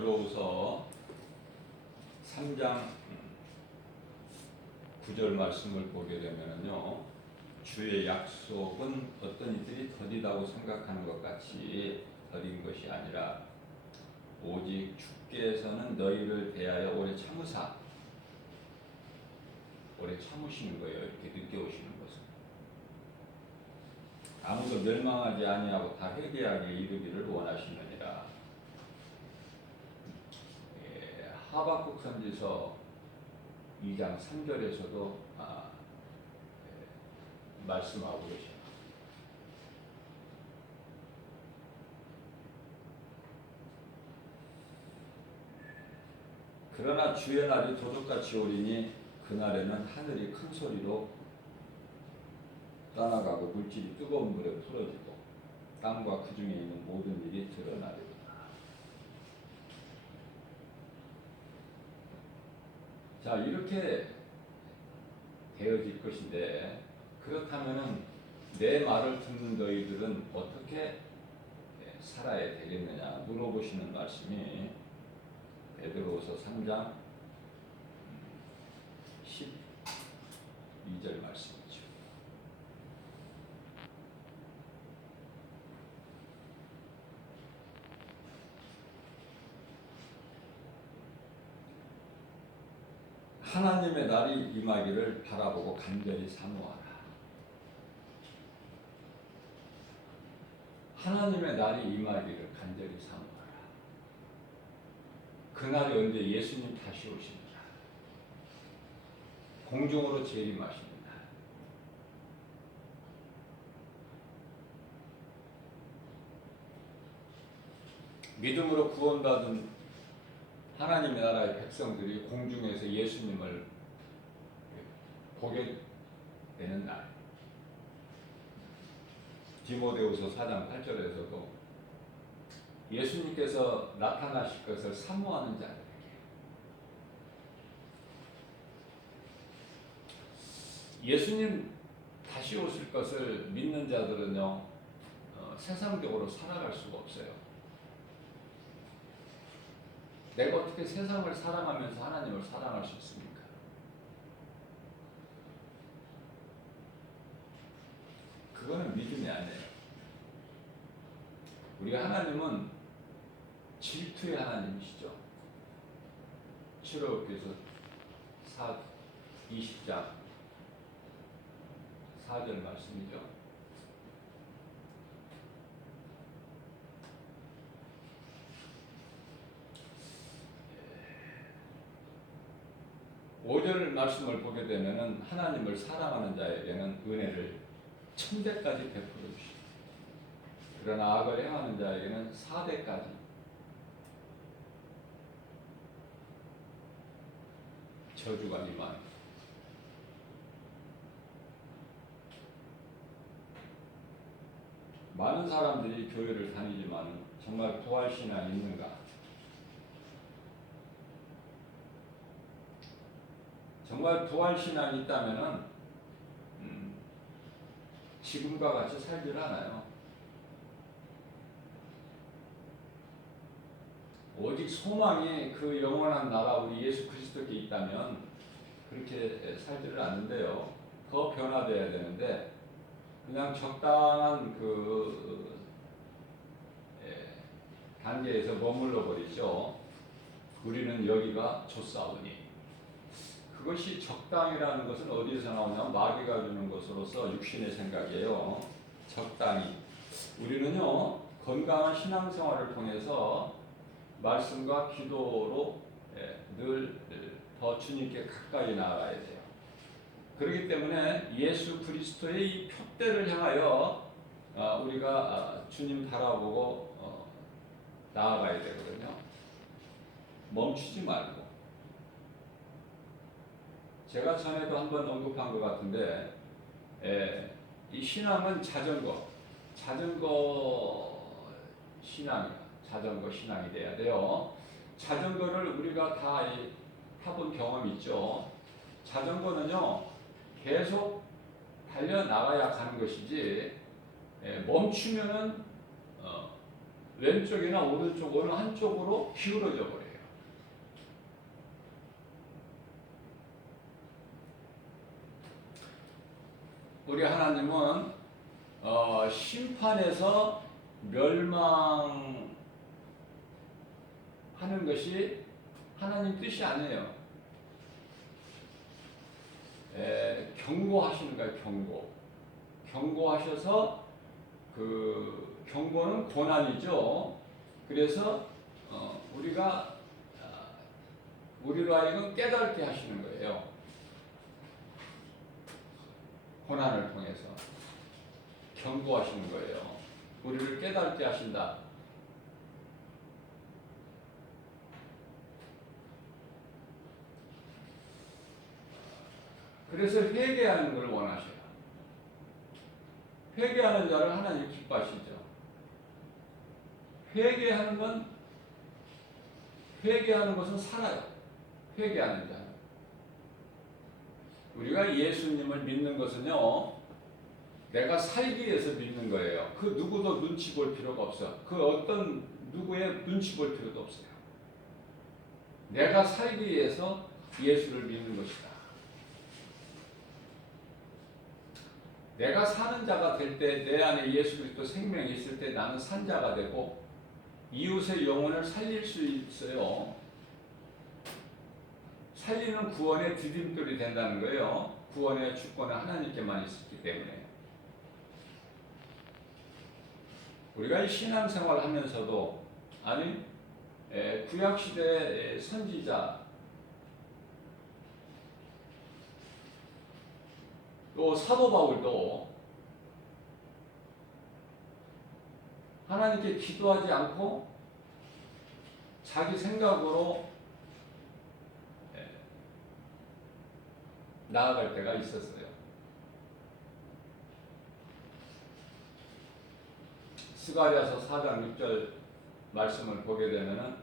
베드로후서 3장 9절 말씀을 보게 되면요, 주의 약속은 어떤 이들이 더디다고 생각하는 것 같이 더딘 것이 아니라 오직 주께서는 너희를 대하여 오래 참으사, 오래 참으시는 거예요. 이렇게 늦게 오시는 것은 아무도 멸망하지 아니하고 다 회개하게 이르기를 원하시느니라. 하박국 선지서 2장 3절에서도 말씀하고 계십니다. 그러나 주의 날이 도둑같이 오리니 그날에는 하늘이 큰 소리로 떠나가고 물질이 뜨거운 물에 풀어지고 땅과 그 중에 있는 모든 일이 드러나리라. 자, 이렇게 되어질 것인데, 그렇다면은 내 말을 듣는 너희들은 어떻게 살아야 되겠느냐 물어보시는 말씀이 베드로후서 3장 12절 말씀이죠. 하나님의 날이 임하기를 바라보고 간절히 사모하라. 하나님의 날이 임하기를 간절히 사모하라. 그날이 언제? 예수님 다시 오십니다. 공중으로 재림하십니다. 믿음으로 구원받은 하나님의 나라의 백성들이 공중에서 예수님을 보게 되는 날. 디모데후서 4장 8절에서도 예수님께서 나타나실 것을 사모하는 자들에게, 예수님 다시 오실 것을 믿는 자들은요, 세상적으로 살아갈 수가 없어요. 내가 어떻게 세상을 사랑하면서 하나님을 사랑할 수 있습니까? 그거는 믿음이 아니에요. 우리 하나님은 질투의 하나님이시죠. 출애굽기서 20장 4절 말씀이죠. 오절 말씀을 보게 되면은 하나님을 사랑하는 자에게는 은혜를 1000배까지 베풀어 주시고, 그러나 악을 행하는 자에게는 4배까지 저주가 임합니다. 많은 사람들이 교회를 다니지만 정말 부활신앙이 있는가? 정말 부활신앙이 있다면은 지금과 같이 살질 않아요. 오직 소망이 그 영원한 나라 우리 예수 그리스도께 있다면 그렇게 살지를 않는데요. 더 변화되어야 되는데 그냥 적당한 그 단계에서 머물러 버리죠. 우리는 여기가 좋사오니. 그것이 적당이라는 것은 어디서 나오냐면 마귀가 주는 것으로서 육신의 생각이에요. 적당히. 우리는요, 건강한 신앙생활을 통해서 말씀과 기도로 늘 더 주님께 가까이 나아가야 돼요. 그렇기 때문에 예수 그리스도의 이 표대를 향하여 우리가 주님 바라보고 나아가야 되거든요. 멈추지 말고. 제가 전에도 한번 언급한 것 같은데, 이 신앙은 자전거 신앙이 돼야 돼요. 자전거를 우리가 다 타본 경험 있죠. 자전거는요, 계속 달려나가야 가는 것이지, 멈추면은 왼쪽이나 오른쪽 어느 한쪽으로 기울어져 버려요. 우리 하나님은 심판에서 멸망하는 것이 하나님 뜻이 아니에요. 경고하시는 거예요. 경고하셔서 그 경고는 고난이죠. 그래서 우리로 하여금 깨닫게 하시는 거예요. 고난을 통해서 경고하시는 거예요. 우리를 깨닫게 하신다. 그래서 회개하는 걸 원하셔요. 회개하는 자를 하나님 기뻐하시죠. 회개하는 것은 살아요. 회개하는 자는. 우리가 예수님을 믿는 것은요, 내가 살기 위해서 믿는 거예요. 그 누구도 눈치 볼 필요가 없어. 그 어떤 누구의 눈치 볼 필요도 없어요. 내가 살기 위해서 예수를 믿는 것이다. 내가 사는 자가 될 때, 내 안에 예수 그리스도 생명이 있을 때 나는 산 자가 되고 이웃의 영혼을 살릴 수 있어요. 살리는 구원의 디딤돌이 된다는 거예요. 구원의 주권은 하나님께만 있었기 때문에. 우리가 이 신앙생활 하면서도 구약시대의 선지자 또 사도 바울도 하나님께 기도하지 않고 자기 생각으로 나아갈 때가 있었어요. 스가랴서 4장 6절 말씀을 보게 되면은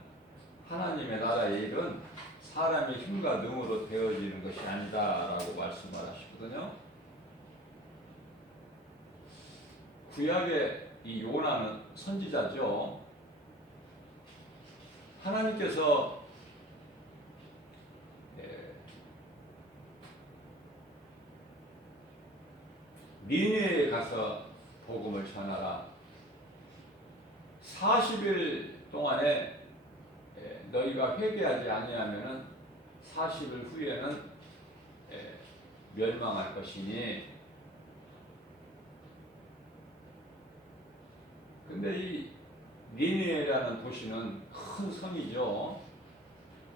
하나님의 나라의 일은 사람의 힘과 능으로 되어지는 것이 아니다라고 말씀을 하시거든요. 구약의 이 요나는 선지자죠. 하나님께서 니느웨에 가서 복음을 전하라. 40일 동안에 너희가 회개하지 아니하면은 40일 후에는 멸망할 것이니. 근데 이 니느웨라는 도시는 큰 성이죠.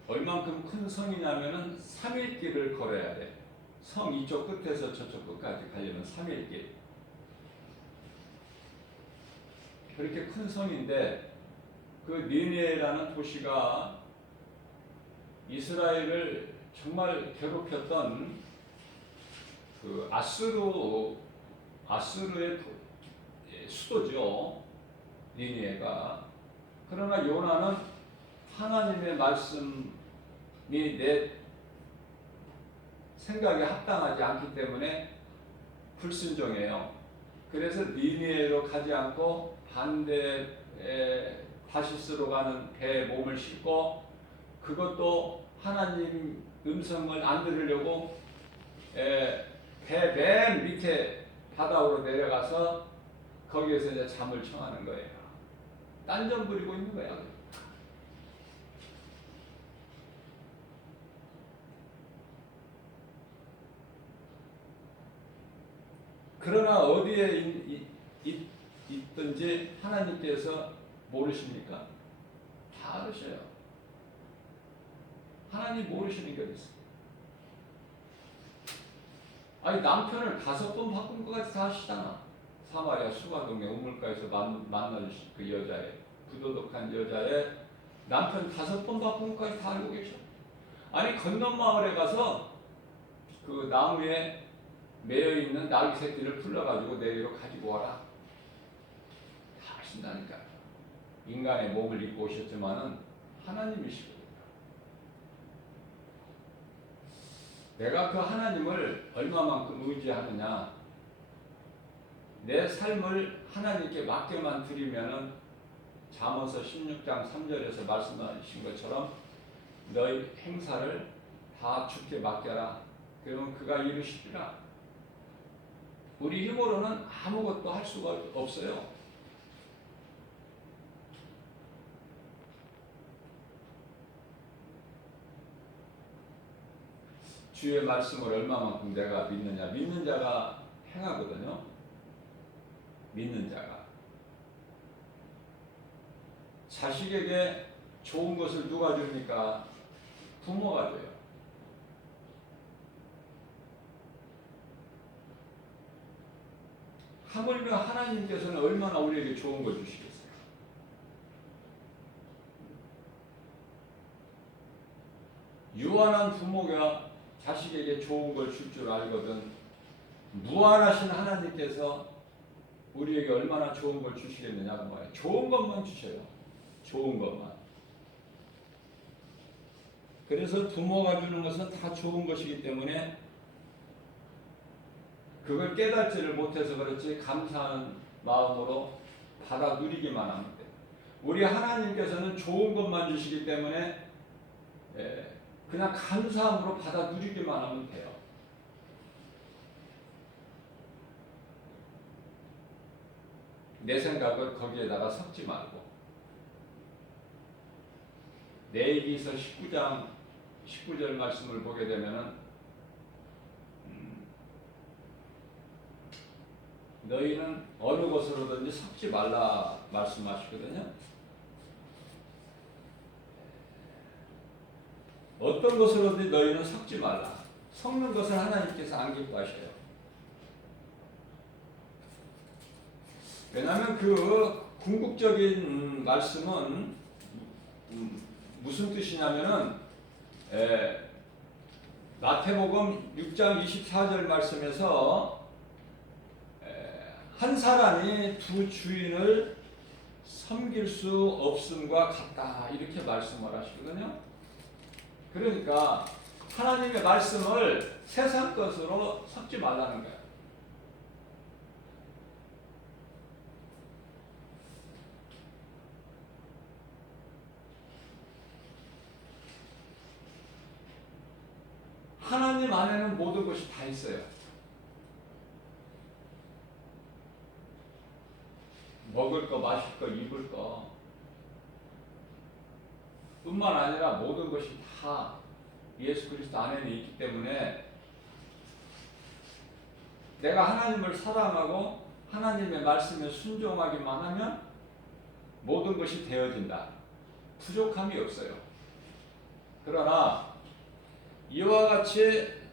얼만큼 큰 성이냐면은 3일 길을 걸어야 돼. 성 이쪽 끝에서 저쪽 끝까지 가려면 3일 길. 그렇게 큰 성인데 그 니느웨라는 도시가 이스라엘을 정말 괴롭혔던 그 아수르의 수도죠. 니느웨가. 그러나 요나는 하나님의 말씀이 내 생각에 합당하지 않기 때문에 불순종해요. 그래서 니느웨로 가지 않고 반대 다시스로 가는 배에 몸을 싣고, 그것도 하나님 음성을 안 들으려고 배 맨 밑에 바닥으로 내려가서 거기에서 이제 잠을 청하는 거예요. 딴전 부리고 있는 거야. 그러나 어디에 있든지 하나님께서 모르십니까? 다 아셔요. 하나님 모르시는 게 어디 있어요? 아니, 남편을 5번 바꾼 것까지 다 아시잖아. 사마리아 수가동의 우물가에서 만날 그 여자애, 부도덕한 여자애 남편 5번 바꾼 것까지 다 알고 계셔. 아니, 건넌 마을에 가서 그 나무에 매여 있는 나귀 새끼를 풀러가지고 내리로 가지고 와라. 다 아신다니까. 인간의 몸을 입고 오셨지만은 하나님이시거든요. 내가 그 하나님을 얼마만큼 의지하느냐. 내 삶을 하나님께 맡겨만 드리면은 잠언서 16장 3절에서 말씀하신 것처럼 너희 행사를 다 주께 맡겨라. 그러면 그가 이루시리라. 우리 힘으로는 아무것도 할 수가 없어요. 주의 말씀을 얼마만큼 내가 믿느냐. 믿는 자가 행하거든요. 믿는 자가. 자식에게 좋은 것을 누가 줍니까? 부모가 줘요. 하물며 하나님께서는 얼마나 우리에게 좋은 걸 주시겠어요? 유한한 부모가 자식에게 좋은 걸 줄 줄 알거든 무한하신 하나님께서 우리에게 얼마나 좋은 걸 주시겠느냐고 말이에요. 좋은 것만 주셔요. 좋은 것만. 그래서 부모가 주는 것은 다 좋은 것이기 때문에 그걸 깨닫지를 못해서 그렇지 감사하는 마음으로 받아 누리기만 하면 돼요. 우리 하나님께서는 좋은 것만 주시기 때문에 그냥 감사함으로 받아 누리기만 하면 돼요. 내 생각을 거기에다가 섞지 말고. 레위기서 19장 19절 말씀을 보게 되면은 너희는 어느 것으로든지 섞지 말라 말씀하시거든요. 어떤 것으로든지 너희는 섞지 말라. 섞는 것을 하나님께서 안 기뻐하셔요. 왜냐하면 그 궁극적인 말씀은 무슨 뜻이냐면은 마태복음 6장 24절 말씀에서 한 사람이 두 주인을 섬길 수 없음과 같다 이렇게 말씀을 하시거든요. 그러니까 하나님의 말씀을 세상 것으로 섞지 말라는 거예요. 하나님 안에는 모든 것이 다 있어요. 먹을 거, 마실 거, 입을 거 뿐만 아니라 모든 것이 다 예수 그리스도 안에는 있기 때문에 내가 하나님을 사랑하고 하나님의 말씀에 순종하기만 하면 모든 것이 되어진다. 부족함이 없어요. 그러나 이와 같이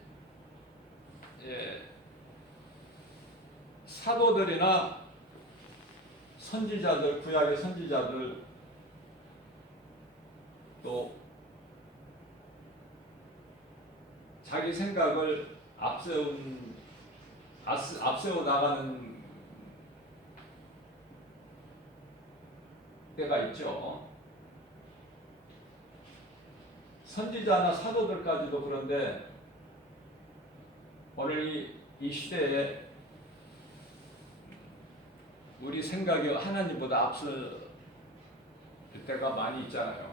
사도들이나 선지자들, 구약의 선지자들 또 자기 생각을 앞세워 나가는 때가 있죠. 선지자나 사도들까지도 그런데 오늘 이 시대에 우리 생각이 하나님보다 앞설 때가 많이 있잖아요.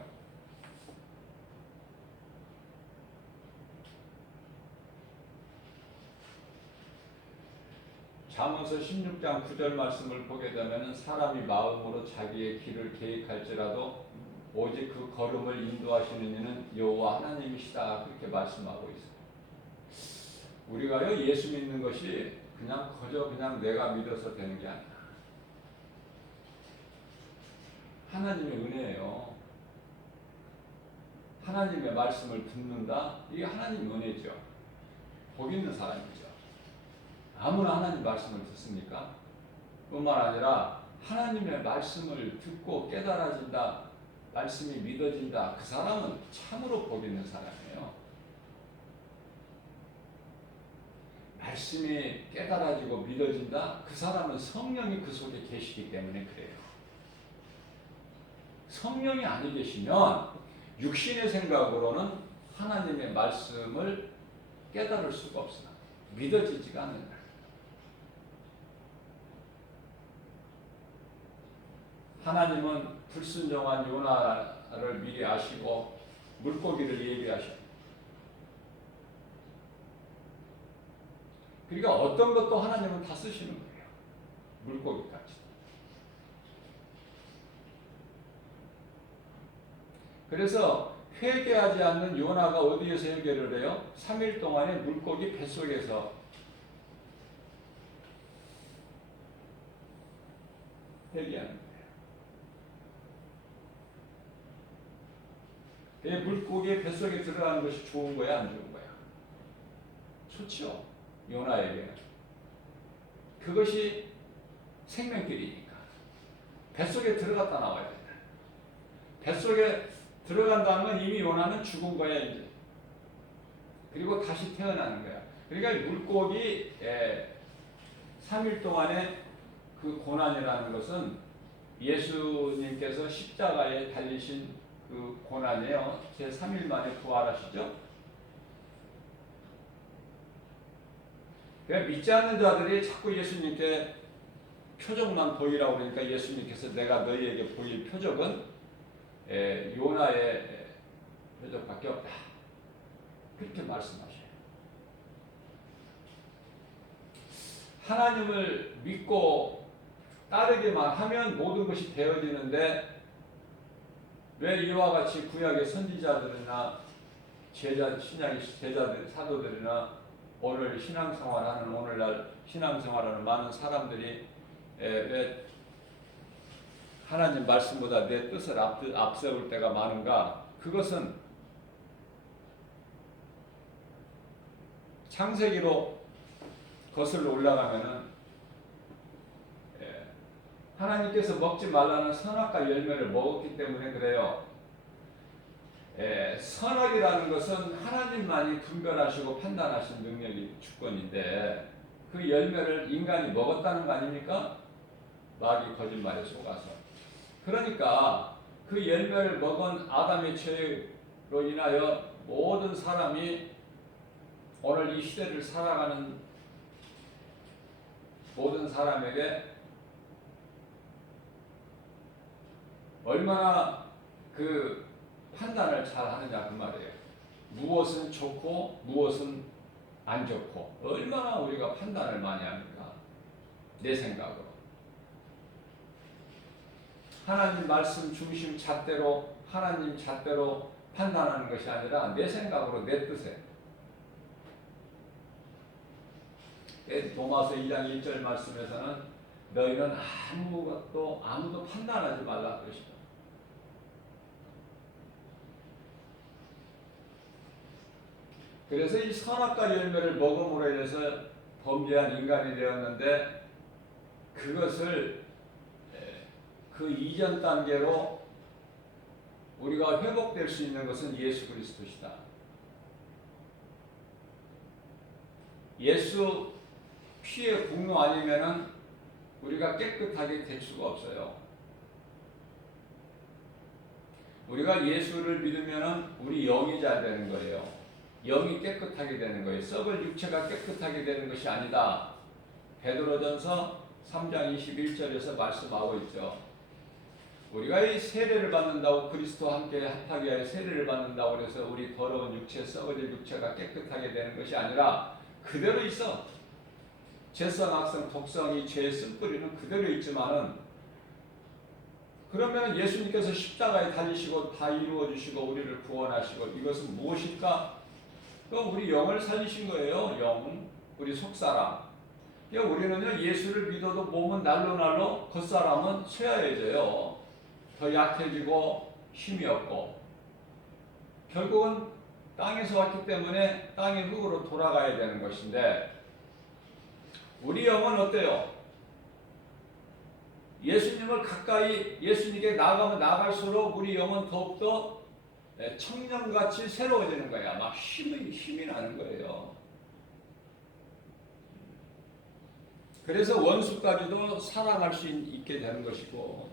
잠언서 16장 9절 말씀을 보게 되면 사람이 마음으로 자기의 길을 계획할지라도 오직 그 걸음을 인도하시는 이는 여호와 하나님이시다 그렇게 말씀하고 있어요. 우리가요 예수 믿는 것이 그냥 내가 믿어서 되는 게 아니라 하나님의 은혜예요. 하나님의 말씀을 듣는다. 이게 하나님의 은혜죠. 복 있는 사람이죠. 아무나 하나님 말씀을 듣습니까? 뿐만 아니라 하나님의 말씀을 듣고 깨달아진다. 말씀이 믿어진다. 그 사람은 참으로 복 있는 사람이에요. 말씀이 깨달아지고 믿어진다. 그 사람은 성령이 그 속에 계시기 때문에 그래요. 성령이 아니 계시면 육신의 생각으로는 하나님의 말씀을 깨달을 수가 없으나 믿어지지가 않는다. 하나님은 불순종한 요나를 미리 아시고 물고기를 예비하셨다. 그러니까 어떤 것도 하나님은 다 쓰시는 거예요. 물고기까지. 그래서 회개하지 않는 요나가 어디에서 해결을 해요? 3일 동안에 물고기 뱃속에서 회개하는 거예요. 물고기의 뱃속에 들어가는 것이 좋은 거야, 안 좋은 거야? 좋죠. 요나에게는. 그것이 생명길이니까. 뱃속에 들어갔다 나와야 된다. 뱃속에 들어간다는 건 이미 요나는 죽은 거야, 이제. 그리고 다시 태어나는 거야. 그러니까 물고기 3일 동안의 그 고난이라는 것은 예수님께서 십자가에 달리신 그 고난이에요. 제 3일 만에 부활하시죠. 그러니까 믿지 않는 자들이 자꾸 예수님께 표적만 보이라고 그러니까 예수님께서 내가 너희에게 보일 표적은 요나의 표적밖에 없다. 그렇게 말씀하셔요. 하나님을 믿고 따르기만 하면 모든 것이 되어지는데 왜 이와 같이 구약의 선지자들이나 신약의 제자들, 사도들이나 오늘 신앙생활하는 오늘날 신앙생활하는 많은 사람들이 왜 하나님 말씀보다 내 뜻을 앞세울 때가 많은가? 그것은 창세기로 거슬러 올라가면은 하나님께서 먹지 말라는 선악과 열매를 먹었기 때문에 그래요. 선악이라는 것은 하나님만이 분별하시고 판단하신 능력이 주권인데 그 열매를 인간이 먹었다는 거 아닙니까? 마귀 거짓말에 속아서. 그러니까 그 열매를 먹은 아담의 죄로 인하여 모든 사람이 오늘 이 시대를 살아가는 모든 사람에게 얼마나 그 판단을 잘 하느냐 그 말이에요. 무엇은 좋고 무엇은 안 좋고 얼마나 우리가 판단을 많이 합니까? 내 생각으로. 하나님 말씀 중심 잣대로 하나님 잣대로 판단하는 것이 아니라 내 생각으로 내 뜻에. 도마서 2장 1절 말씀에서는 너희는 아무도 판단하지 말라 그러시다. 그래서 이 선악과 열매를 먹음으로 인해서 범죄한 인간이 되었는데 그것을 그 이전 단계로 우리가 회복될 수 있는 것은 예수 그리스도시다. 예수 피의 공로 아니면은 우리가 깨끗하게 될 수가 없어요. 우리가 예수를 믿으면은 우리 영이 잘 되는 거예요. 영이 깨끗하게 되는 거예요. 썩을 육체가 깨끗하게 되는 것이 아니다. 베드로전서 3장 21절에서 말씀하고 있죠. 우리가 이 세례를 받는다고 그리스도와 함께 합하게 하여 세례를 받는다고 그래서 우리 더러운 육체, 썩어질 육체가 깨끗하게 되는 것이 아니라 그대로 있어. 죄성, 악성, 독성이 죄의 쓴뿌리는 그대로 있지만은 그러면 예수님께서 십자가에 달리시고 다 이루어주시고 우리를 구원하시고 이것은 무엇일까? 그럼 우리 영을 살리신 거예요. 영, 우리 속사람. 그러니까 우리는요 예수를 믿어도 몸은 날로 겉사람은 쇠하여져요. 더 약해지고 힘이 없고 결국은 땅에서 왔기 때문에 땅의 흙으로 돌아가야 되는 것인데 우리 영은 어때요? 예수님을 가까이 예수님께 나아가면 나갈수록 우리 영은 더욱더 청년같이 새로워지는 거야. 막 힘이 나는 거예요. 그래서 원수까지도 사랑할 수 있게 되는 것이고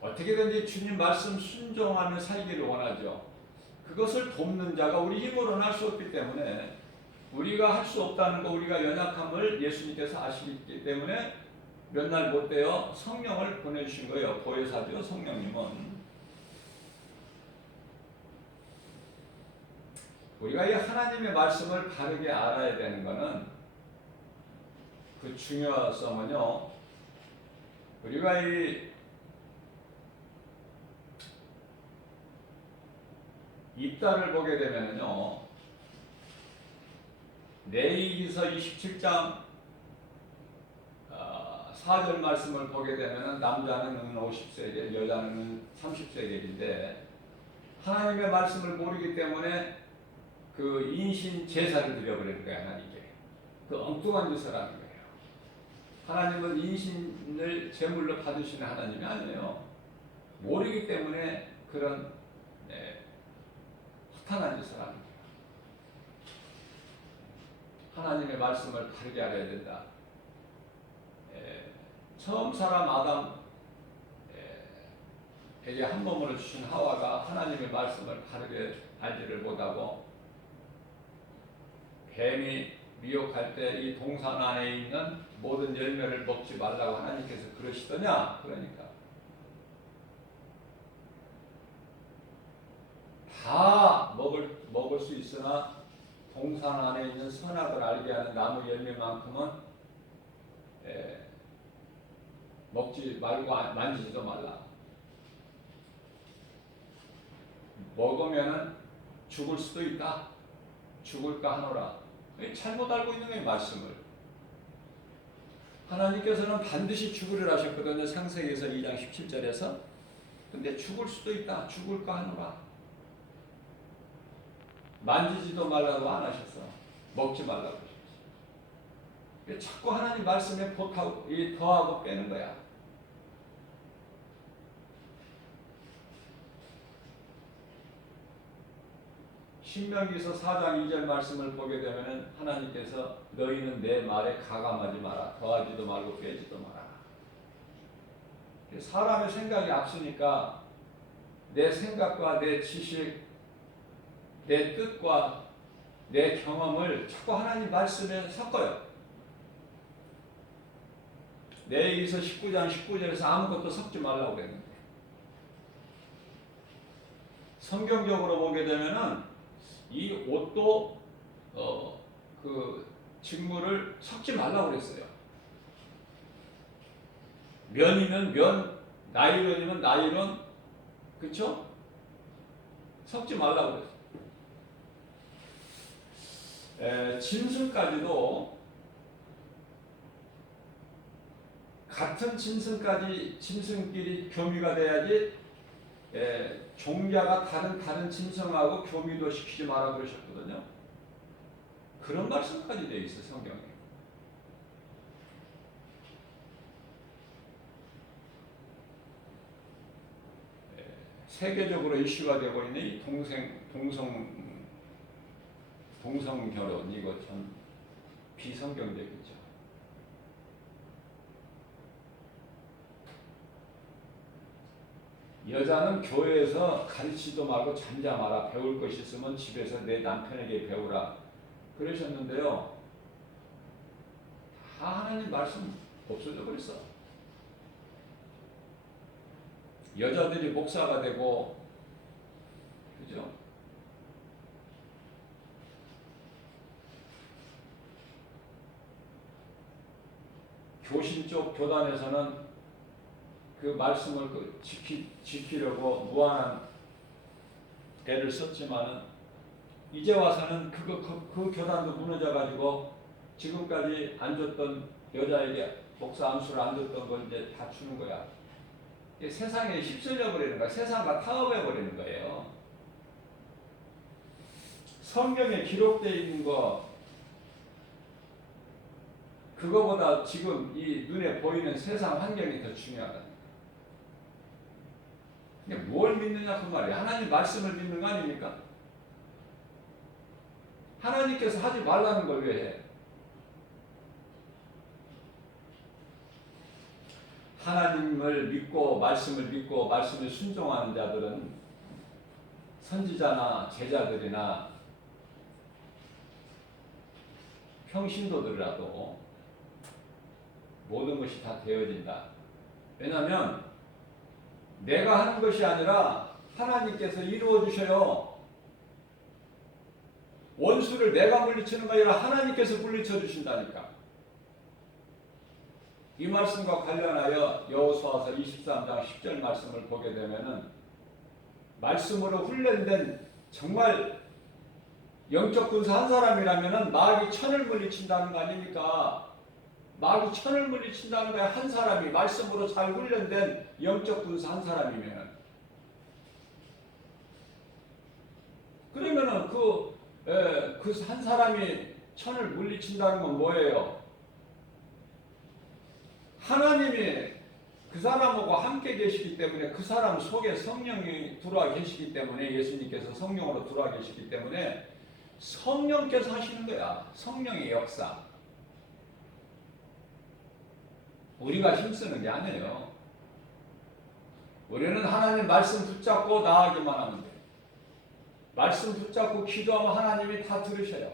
어떻게든지 주님 말씀 순종하며 살기를 원하죠. 그것을 돕는 자가 우리 힘으로는 할 수 없기 때문에 우리가 할 수 없다는 거, 우리가 연약함을 예수님께서 아시기 때문에 몇 날 못 되어 성령을 보내주신 거예요. 보혜사죠, 성령님은. 우리가 이 하나님의 말씀을 바르게 알아야 되는 것은 그 중요성은요, 우리가 이 입다를 보게 되면요, 레위기서 27장 4절 말씀을 보게 되면 남자는 50세겔, 여자는 30세겔인데 하나님의 말씀을 모르기 때문에 그 인신 제사를 드려버리는 거야, 하나님께. 그 엉뚱한 짓을 하는 거예요. 하나님은 인신을 제물로 받으시는 하나님이 아니에요. 모르기 때문에 그런 허탄한 짓을 하는 거예요. 하나님의 말씀을 바르게 알아야 된다. 처음 사람 아담에게 한 몸으로 주신 하와가 하나님의 말씀을 바르게 알지를 못하고 뱀이 미혹할 때 이 동산 안에 있는 모든 열매를 먹지 말라고 하나님께서 그러시더냐? 그러니까 다 먹을 수 있으나 동산 안에 있는 선악을 알게 하는 나무 열매만큼은 먹지 말고 만지지도 말라. 먹으면은 죽을 수도 있다. 죽을까 하노라. 잘못 알고 있는 거예요, 말씀을. 하나님께서는 반드시 죽으리라 하셨거든요. 창세기에서 2장 17절에서. 근데 죽을 수도 있다. 죽을까 하노라. 만지지도 말라고 안 하셨어. 먹지 말라고 하셨어. 자꾸 하나님 말씀에 더하고 빼는 거야. 신명기서 4장 2절 말씀을 보게 되면 하나님께서 너희는 내 말에 가감하지 마라. 더하지도 말고 빼지도 마라. 사람의 생각이 앞서니까 내 생각과 내 지식, 내 뜻과 내 경험을 자꾸 하나님 말씀에 섞어요. 레위기서 19장 19절에서 아무것도 섞지 말라고 그랬는데 성경적으로 보게 되면은 이 옷도 그 직물을 섞지 말라고 그랬어요. 면이면 면, 나일론이면 나일론, 그렇죠? 섞지 말라고 그랬어요. 짐승까지도 같은 짐승끼리 교미가 돼야지 종자가 다른 짐승하고 교미도 시키지 마라 그러셨거든요. 그런 말씀까지 되어 있어요, 성경에. 세계적으로 이슈가 되고 있는 이 동성 결혼, 이거 참 비성경적이죠. 여자는 교회에서 가르치도 말고 잠자 마라. 배울 것이 있으면 집에서 내 남편에게 배우라. 그러셨는데요. 다 하나님 말씀 없어져 버렸어. 여자들이 목사가 되고, 그죠? 교신 쪽 교단에서는 그 말씀을 지키려고 무한한 애를 썼지만은 이제 와서는 그 교단도 무너져가지고 지금까지 안 줬던 여자에게 목사 안수를 안 줬던 걸 이제 다 주는 거야. 세상에 휩쓸려 버리는 거야. 세상과 타협해 버리는 거예요. 성경에 기록되어 있는 거 그거보다 지금 이 눈에 보이는 세상 환경이 더 중요하다. 뭘 믿느냐 그 말이에요. 하나님 말씀을 믿는 거 아닙니까? 하나님께서 하지 말라는 걸 왜 해? 하나님을 믿고 말씀에 순종하는 자들은 선지자나 제자들이나 평신도들이라도 모든 것이 다 되어진다. 왜냐하면 내가 하는 것이 아니라 하나님께서 이루어 주셔요. 원수를 내가 물리치는 거 아니라 하나님께서 물리쳐 주신다니까. 이 말씀과 관련하여 여호수아서 23장 10절 말씀을 보게 되면은 말씀으로 훈련된 정말 영적 군사 한 사람이라면은 마귀 천을 물리친다는 거 아닙니까? 마귀 천을 물리친다는 거야. 한 사람이 말씀으로 잘 훈련된 영적 군사 한 사람이면. 그러면은 그 한 사람이 천을 물리친다는 건 뭐예요? 하나님이 그 사람하고 함께 계시기 때문에, 그 사람 속에 성령이 들어와 계시기 때문에, 예수님께서 성령으로 들어와 계시기 때문에 성령께서 하시는 거야. 성령의 역사. 우리가 힘쓰는 게 아니에요. 우리는 하나님 말씀 붙잡고 나아가기만 하면 돼. 말씀 붙잡고 기도하면 하나님이 다 들으셔요.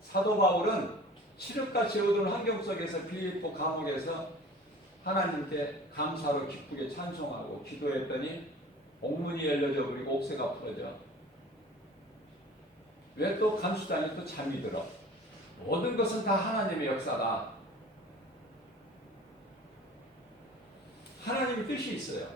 사도 바울은 칠흑같이 어두운 환경 속에서 빌립보 감옥에서 하나님께 감사로 기쁘게 찬송하고 기도했더니 옥문이 열려져 버리고 옥새가 풀어져. 왜 또 감수장이 또 잠이 들어? 모든 것은 다 하나님의 역사다. 하나님의 뜻이 있어요.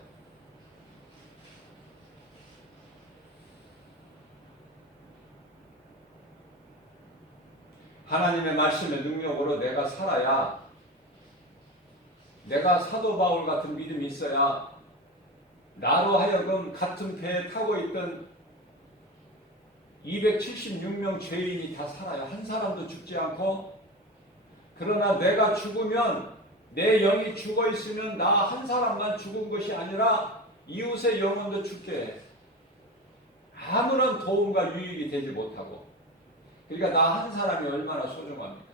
하나님의 말씀의 능력으로 내가 살아야, 내가 사도 바울 같은 믿음이 있어야 나로 하여금 같은 배에 타고 있던 276명 죄인이 다 살아요. 한 사람도 죽지 않고. 그러나 내가 죽으면, 내 영이 죽어 있으면 나 한 사람만 죽은 것이 아니라 이웃의 영혼도 죽게 해. 아무런 도움과 유익이 되지 못하고. 그러니까 나 한 사람이 얼마나 소중합니까?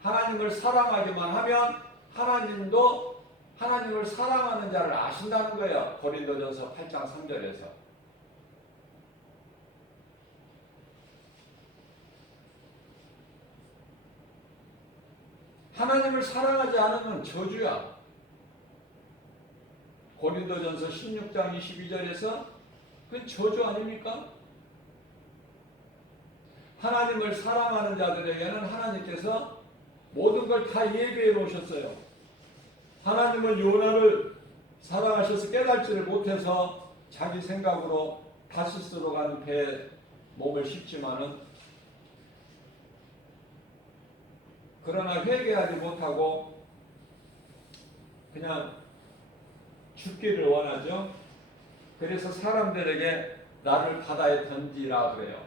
하나님을 사랑하기만 하면 하나님도 하나님을 사랑하는 자를 아신다는 거예요. 고린도전서 8장 3절에서. 하나님을 사랑하지 않으면 저주야. 고린도전서 16장 22절에서 그건 저주 아닙니까? 하나님을 사랑하는 자들에게는 하나님께서 모든 걸 다 예비해 놓으셨어요. 하나님은 요나를 사랑하셔서 깨달지를 못해서 자기 생각으로 다시스로 간 배에 몸을 싣지만은, 그러나 회개하지 못하고 그냥 죽기를 원하죠. 그래서 사람들에게 나를 바다에 던지라 그래요.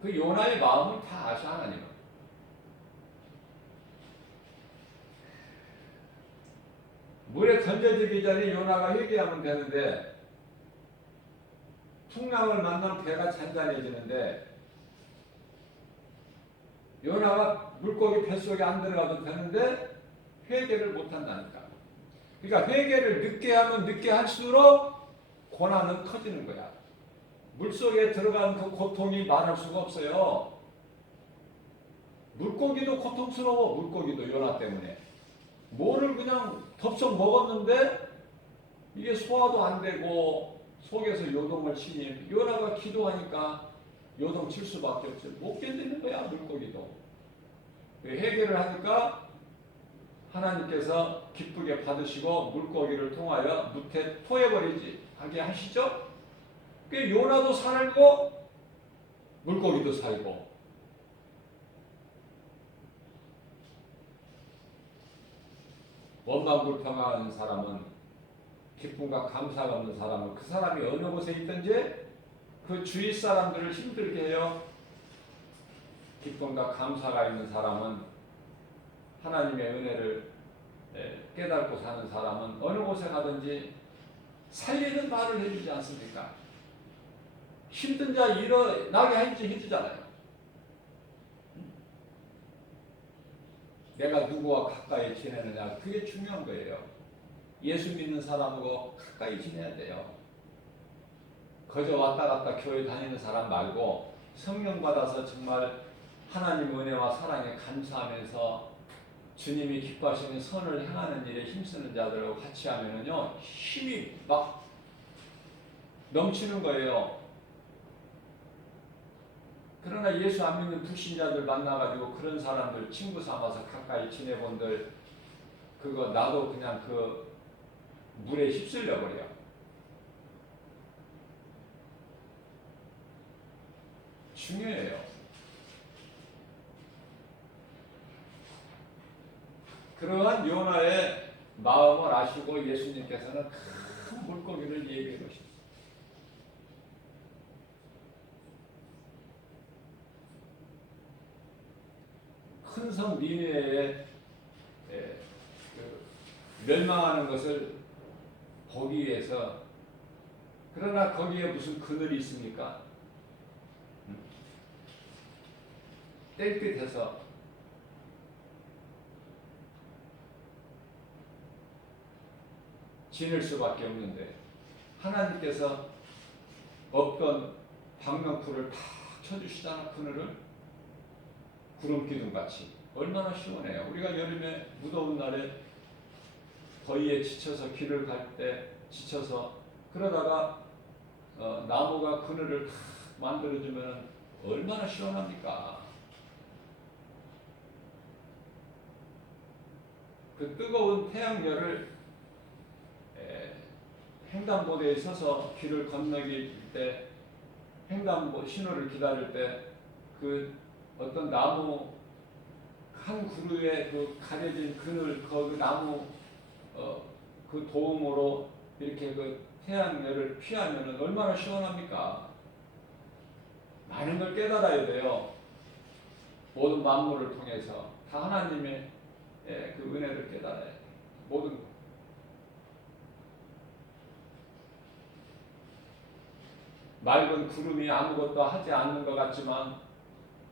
그 요나의 마음을 다 아셔, 하나님은. 물에 던져지기 전에 요나가 회개하면 되는데, 풍랑을 만난 배가 잔잔해지는데 요나가 물고기 뱃속에 안 들어가도 되는데 회개를 못한다니까. 그러니까 회개를 늦게 하면 늦게 할수록 고난은 커지는 거야. 물속에 들어간 그 고통이 말할 수가 없어요. 물고기도 고통스러워. 물고기도 요나 때문에. 뭐를 그냥 덥석 먹었는데 이게 소화도 안 되고 속에서 요동을 치니, 요나가 기도하니까 요동 칠 수밖에 없죠. 못 견디는 거야, 물고기도. 회개를 하니까 하나님께서 기쁘게 받으시고 물고기를 통하여 무태 토해버리지 하게 하시죠. 그 요나도 살고 물고기도 살고. 원망불평하는 사람은, 기쁨과 감사가 없는 사람은 그 사람이 어느 곳에 있든지 그 주위 사람들을 힘들게 해요. 기쁨과 감사가 있는 사람은, 하나님의 은혜를 깨닫고 사는 사람은 어느 곳에 가든지 살리는 말을 해주지 않습니까? 힘든 자 일어나게 해주잖아요. 내가 누구와 가까이 지내느냐, 그게 중요한 거예요. 예수 믿는 사람하고 가까이 지내야 돼요. 거저 왔다 갔다 교회 다니는 사람 말고 성령 받아서 정말 하나님 은혜와 사랑에 감사하면서 주님이 기뻐하시는 선을 행하는 일에 힘쓰는 자들하고 같이 하면은요, 힘이 막 넘치는 거예요. 그러나 예수 안 믿는 불신자들 만나가지고 그런 사람들 친구 삼아서 가까이 지내본들, 그거 나도 그냥 그 물에 휩쓸려 버려. 중요해요. 그러한 요나의 마음을 아시고 예수님께서는 큰 물고기를 예비해 놓으셨어요. 큰 성 니느웨의 멸망하는 것을 보기 위해서. 그러나 거기에 무슨 그늘이 있습니까? 땡끝에서 지낼 수밖에 없는데 하나님께서 없던 방명풀을 다 쳐주시잖아. 그늘을 구름 기둥같이. 얼마나 시원해요. 우리가 여름에 무더운 날에 더위에 지쳐서 길을 갈 때 지쳐서 그러다가 나무가 그늘을 다 만들어주면 얼마나 시원합니까? 그 뜨거운 태양열을 횡단보도에 서서 길을 건너길 때, 횡단보 신호를 기다릴 때 그 어떤 나무 한 그루에 그 가려진 그늘, 그 나무 그 도움으로 이렇게 그 태양열을 피하면 얼마나 시원합니까? 많은 걸 깨달아야 돼요. 모든 만물을 통해서 다 하나님의 그 은혜를 깨달아야 돼요. 모든 것. 맑은 구름이 아무것도 하지 않는 것 같지만,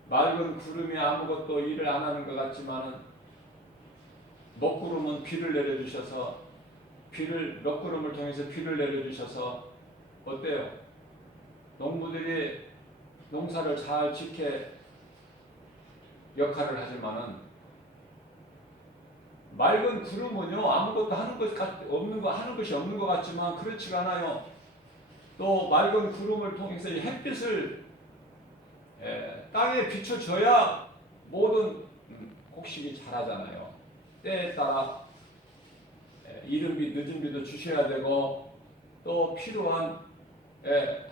맑은 구름이 아무것도 일을 안 하는 것 같지만은 먹구름은 비를 내려주셔서, 먹구름을 통해서 비를 내려주셔서 어때요? 농부들이 농사를 잘 짓게 역할을 하지만은, 맑은 구름은요 아무것도 하는 것이 없는 것 같지만 그렇지가 않아요. 또 맑은 구름을 통해서 햇빛을 땅에 비춰줘야 모든 곡식이 자라잖아요. 때에 따라 이른 비 늦은 비도 주셔야 되고, 또 필요한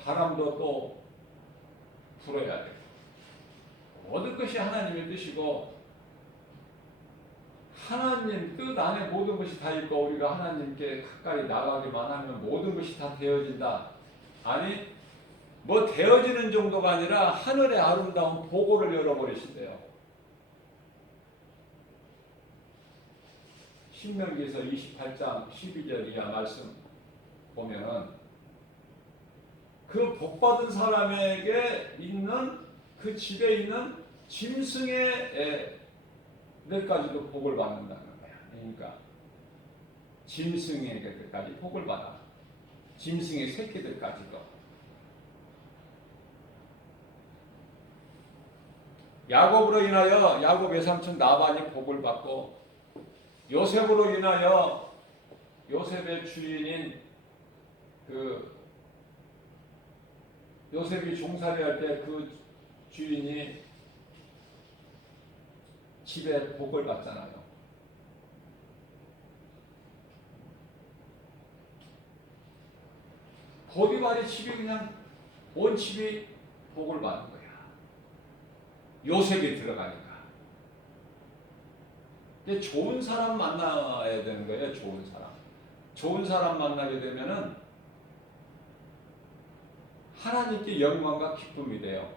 바람도 또 불어야 되고, 모든 것이 하나님의 뜻이고 하나님 뜻 안에 모든 것이 다 있고, 우리가 하나님께 가까이 나가기만 하면 모든 것이 다 되어진다. 아니, 뭐 되어지는 정도가 아니라 하늘의 아름다운 보고를 열어버리신대요. 신명기에서 28장 12절 이하 말씀 보면은 그 복받은 사람에게 있는 그 집에 있는 짐승의 것까지도 복을 받는다는 거야. 그러니까 짐승에게까지 복을 받아. 짐승의 새끼들까지도. 야곱으로 인하여 야곱의 삼촌 나반이 복을 받고, 요셉으로 인하여 요셉의 주인인 그 요셉이 종살이 할 때 그 주인이 집에 복을 받잖아요. 보디발의 집이 그냥 온 집이 복을 받는 거야. 요셉이 들어가니까. 좋은 사람 만나야 되는 거예요. 좋은 사람. 좋은 사람 만나게 되면은 하나님께 영광과 기쁨이 돼요.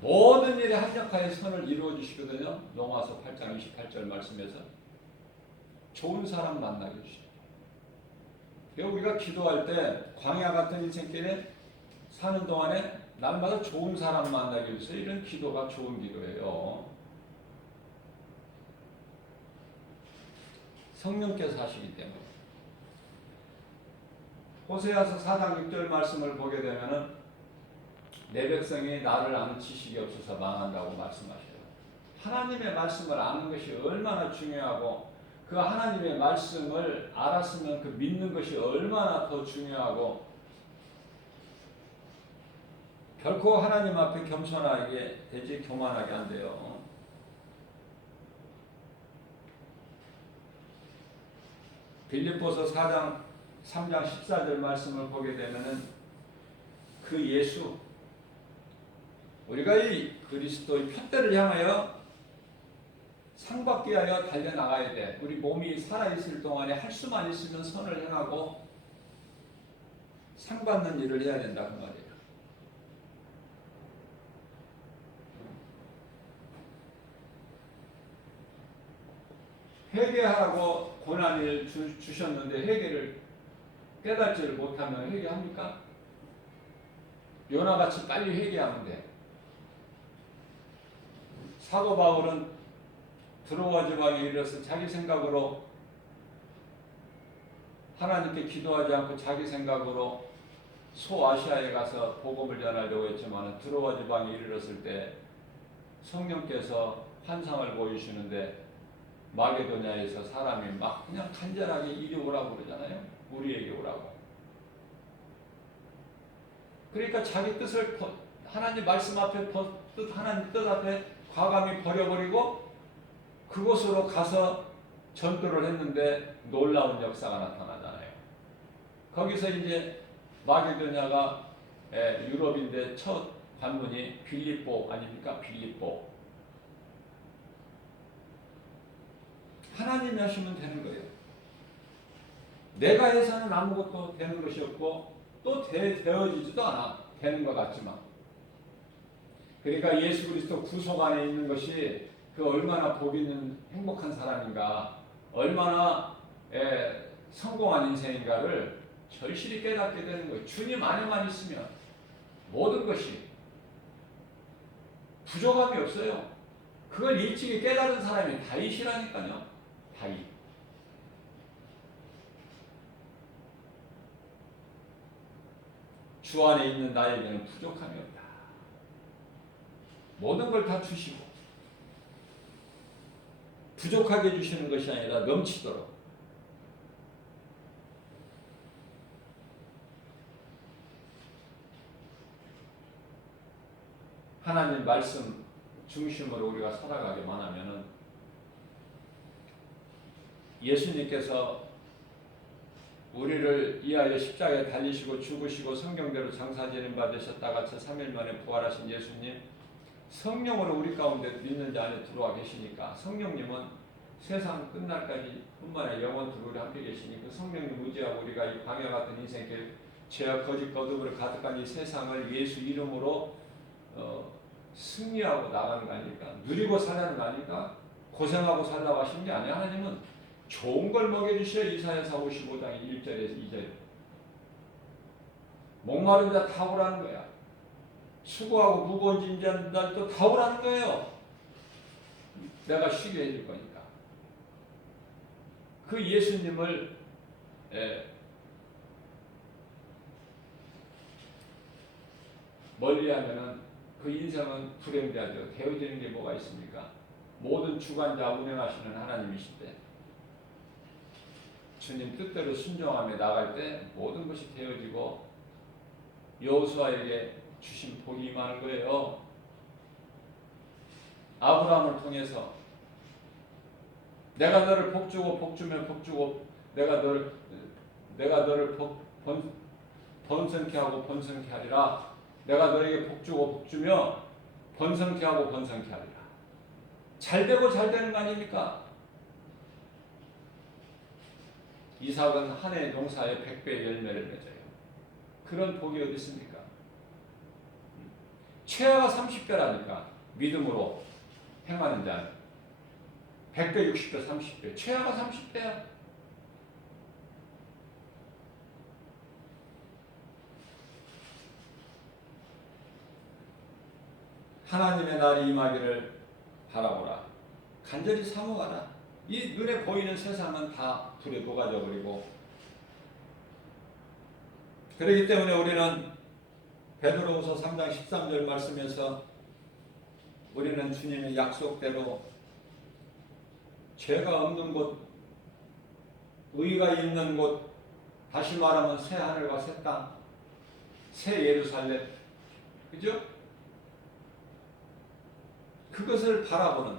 모든 일에 합력하여 선을 이루어 주시거든요. 로마서 8장 28절 말씀에서 좋은 사람 만나게 주시죠. 우리가 기도할 때 광야 같은 인생길에 사는 동안에 날마다 좋은 사람 만나게 해주세요. 이런 기도가 좋은 기도예요. 성령께서 하시기 때문에. 호세아서 4장 6절 말씀을 보게 되면은 내 백성이 나를 아는 지식이 없어서 망한다고 말씀하셔요. 하나님의 말씀을 아는 것이 얼마나 중요하고 그 하나님의 말씀을 알았으면 그 믿는 것이 얼마나 더 중요하고 결코 하나님 앞에 겸손하게 되지 교만하게 안 돼요. 빌립보서 4장 3장 14절 말씀을 보게 되면은 그 예수 우리가 이 그리스도의 표대를 향하여 상 받기 위하여 달려나가야 돼. 우리 몸이 살아있을 동안에 할 수만 있으면 선을 행하고 상 받는 일을 해야 된다 그 말이에요. 회개하라고 고난을 주셨는데 회개를 깨닫지를 못하면 회개합니까? 요나같이 빨리 회개하면 돼. 사도 바울은 드로아 지방에 이르러서 자기 생각으로 하나님께 기도하지 않고 자기 생각으로 소아시아에 가서 복음을 전하려고 했지만 드로아 지방에 이르렀을 때 성령께서 환상을 보이시는데 마게도냐에서 사람이 막 그냥 간절하게 이리 오라고 그러잖아요. 우리에게 오라고. 그러니까 자기 뜻을 하나님 말씀 앞에 하나님 뜻 앞에 과감히 버려버리고 그곳으로 가서 전도를 했는데 놀라운 역사가 나타나잖아요. 거기서 이제 마게도냐가 유럽인데 첫 관문이 빌립보 아닙니까? 빌립보. 하나님이 하시면 되는 거예요. 내가 해서는 아무것도 되는 것이 없고 또 되어지지도 않아. 되는 것 같지만. 그러니까 예수 그리스도 구속 안에 있는 것이 그 얼마나 복 있는 행복한 사람인가, 얼마나 성공한 인생인가를 절실히 깨닫게 되는 거예요. 주님 안에만 있으면 모든 것이 부족함이 없어요. 그걸 일찍이 깨달은 사람이 다윗이라니까요. 다윗. 주 안에 있는 나에게는 부족함이 없다. 모든 걸 다 주시고 부족하게 주시는 것이 아니라 넘치도록 하나님 말씀 중심으로 우리가 살아가기만 하면은 예수님께서 우리를 위하여 십자가에 달리시고 죽으시고 성경대로 장사지는 받으셨다가 3일 만에 부활하신 예수님 성령으로 우리 가운데 믿는 자 안에 들어와 계시니까 성령님은 세상 끝날까지 뿐만 아니라 영원토록 우리 함께 계시니 그 성령님 의지하고 우리가 이 광야 같은 인생길 죄와 거짓 거듭으로 가득한 이 세상을 예수 이름으로 승리하고 나가는 거 아닙니까? 누리고 살라는 거 아닙니까? 고생하고 살라고 하신 게 아니야. 하나님은 좋은 걸 먹여주셔야 이사야서 55장 1절에서 2절 목마른 자 타오라는 거야. 수고하고 무거운 짐진 자도 타오라는 거예요. 내가 쉬게 해줄 거니까. 그 예수님을 멀리하면은 그 인생은 불행되죠. 되어지는 게 뭐가 있습니까? 모든 주관자 운행하시는 하나님이실 때 주님 뜻대로 순종하며 나갈 때 모든 것이 되어지고 여호수아에게 주신 복이 임하는 거예요. 아브라함을 통해서 내가 너를 복주고 복주면 복주고 내가 너를 번성케 하고 번성케 하리라. 내가 너에게 복주고 복주며 번성케 하고 번성케 하리라. 잘 되고 잘 되는 거 아닙니까? 이삭은 한 해 농사에 100배의 열매를 맺어요. 그런 복이 어디 있습니까? 최하가 30배라니까 믿음으로 행하는 자는 100배, 60배, 30배 최하가 30배야. 하나님의 날이 임하기를 바라보라. 간절히 사모하라. 이 눈에 보이는 세상은 다 불에 녹아져 버리고 그렇기 때문에 우리는 베드로후서 3장 13절 말씀에서 우리는 주님의 약속대로 죄가 없는 곳, 의가 있는 곳, 다시 말하면 새 하늘과 새 땅, 새 예루살렘, 그죠? 그것을 바라보는,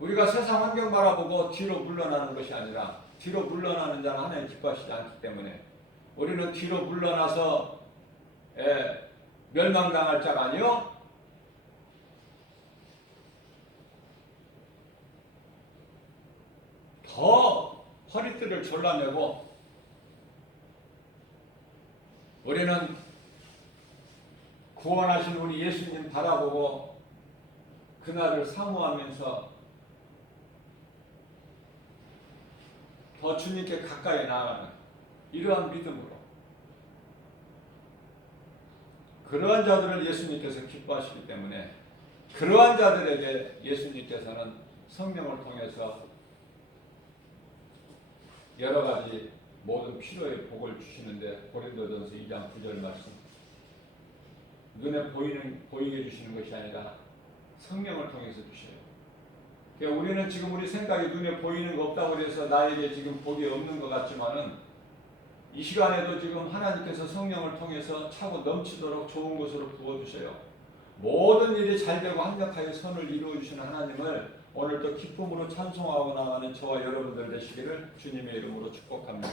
우리가 세상 환경 바라보고 뒤로 물러나는 것이 아니라, 뒤로 물러나는 자는 하나님 기뻐하시지 않기 때문에 우리는 뒤로 물러나서 멸망당할 자가 아니요, 더 허리띠를 졸라매고 우리는 구원하신 우리 예수님 바라보고 그날을 사모하면서 더 주님께 가까이 나아가는 이러한 믿음으로, 그러한 자들을 예수님께서 기뻐하시기 때문에 그러한 자들에게 예수님께서는 성령을 통해서 여러 가지 모든 필요의 복을 주시는데, 고린도전서 2장 9절 말씀, 눈에 보이게 주시는 것이 아니라 성령을 통해서 주셔요. 그러니까 우리는 지금 우리 생각이 눈에 보이는 거 없다고 해서 나에게 지금 복이 없는 것 같지만은, 이 시간에도 지금 하나님께서 성령을 통해서 차고 넘치도록 좋은 것으로 부어주셔요. 모든 일이 잘되고 완벽하게 선을 이루어주시는 하나님을 오늘도 기쁨으로 찬송하고 나가는 저와 여러분들 되시기를 주님의 이름으로 축복합니다.